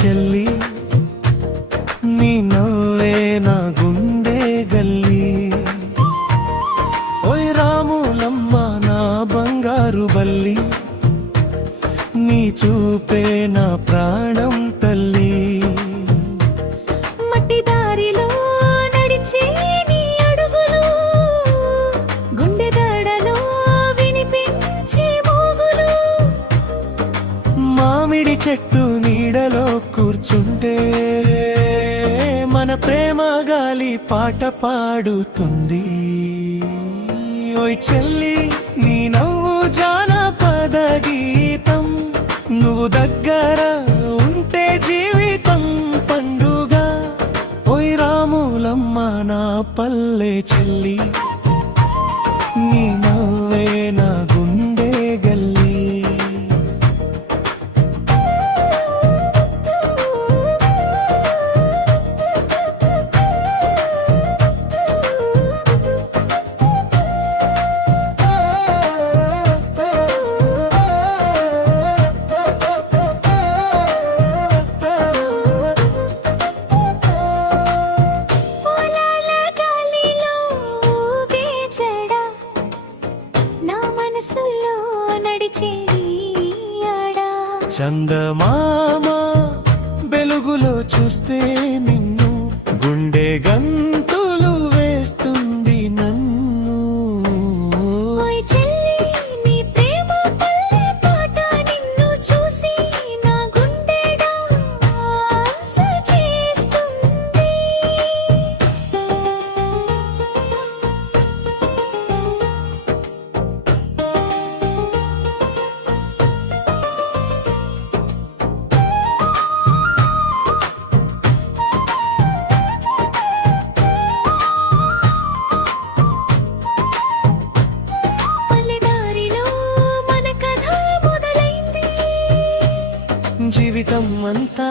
చెల్లి నీ నవ్వే నా గుండె గల్లి ఓయ్ రాములమ్మ నా బంగారు బల్లి నీ చూపే నా ప్రాణం తల్లి మట్టి దారిలో నడిచే నీ అడుగులు గుండె దడలో వినిపించే మోగులు మామిడి చెట్టు నీడలో కూర్చుంటే మన ప్రేమ గాలి పాట పాడుతుంది ఓయ్ చెల్లి నీ నవ్వు జానపద గీతం నువ్వు దగ్గర ఉంటే జీవితం పండుగ ఓయ్ రాములమ్మ నా పల్లె చెల్లి నీ నవ్వే నా గుండె గల్లి పొలాల గాలిలో ఊగే జడ నా మనసులో నడిచే ఆడ చందమామ వెలుగులో చూస్తే నిన్ను గుండె గంతులు వేస్తుంది నన్ను ఓయ్ చెల్లి నీ ప్రేమ పల్లె పాట నిన్ను చూసి నా గుండె డాన్స్ చేస్తుంది పల్లెదారిలో మన కథ మొదలైంది జీవితం అంతా